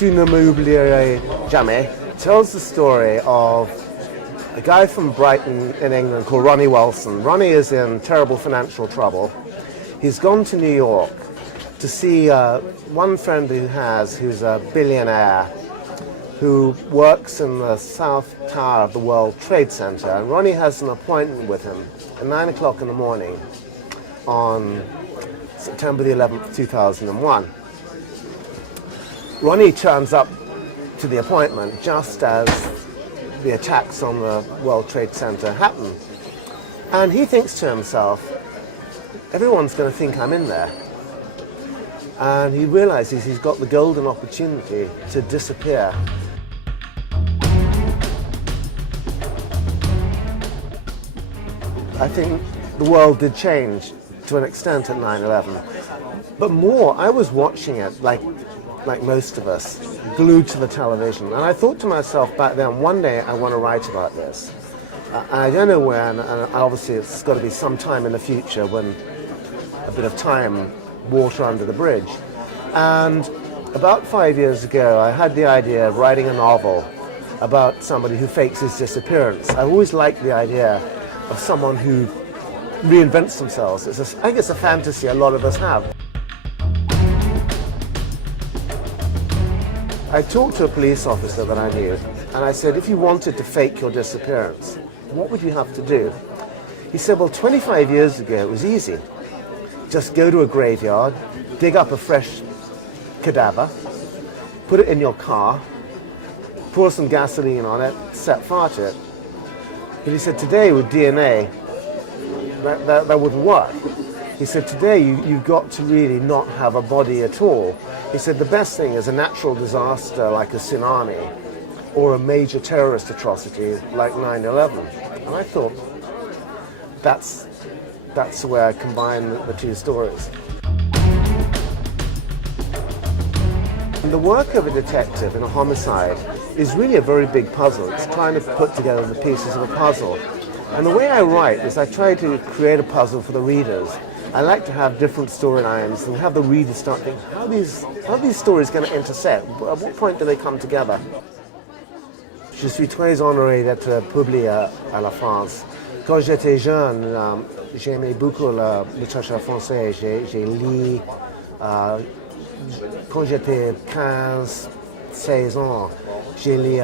Tu ne m'oublierai jamais tells the story of a guy from Brighton in England called Ronnie Wilson. Ronnie is in terrible financial trouble. He's gone to New York to see one friend he has who's a billionaire who works in the South Tower of the World Trade Center. And Ronnie has an appointment with him at 9 o'clock in the morning on September the 11th, 2001. Ronnie turns up to the appointment just as the attacks on the World Trade Center happen. And he thinks to himself, everyone's going to think I'm in there. And he realizes he's got the golden opportunity to disappear. I think the world did change to an extent at 9/11. But more, I was watching it like most of us, glued to the television. And I thought to myself back then, one day I want to write about this. I don't know when, and obviously it's got to be some time in the future when a bit of time, water under the bridge. And about 5 years ago, I had the idea of writing a novel about somebody who fakes his disappearance. I always liked the idea of someone who reinvents themselves. I think it's a fantasy a lot of us have. I talked to a police officer that I knew, and I said, if you wanted to fake your disappearance, what would you have to do? He said, well, 25 years ago, it was easy. Just go to a graveyard, dig up a fresh cadaver, put it in your car, pour some gasoline on it, set fire to it. But he said, today with DNA, that wouldn't work. He said, today you've got to really not have a body at all. He said, the best thing is a natural disaster like a tsunami or a major terrorist atrocity like 9/11. And I thought, that's the way I combine the two stories. And the work of a detective in a homicide is really a very big puzzle. It's trying to put together the pieces of a puzzle. And the way I write is I try to create a puzzle for the readers. I like to have different storylines and have the readers start thinking, how are these stories going to intersect? At what point do they come together? Je suis très honoré d'être publié à la France. Quand j'étais jeune, j'aimais beaucoup la littérature française. J'ai lu, quand j'étais 15-16 ans, j'ai lu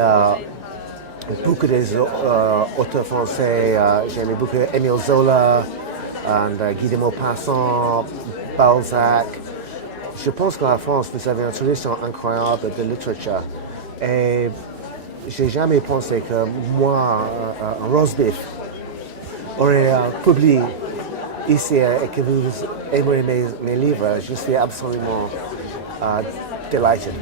beaucoup des auteurs français. J'aimais beaucoup Émile Zola, Guy de Maupassant, Balzac. Je pense que la France, vous avez une tradition incroyable de littérature. Et j'ai jamais pensé que moi, un Rosbif, aurait publié ici et que vous aimeriez mes livres. Je suis absolument delighted.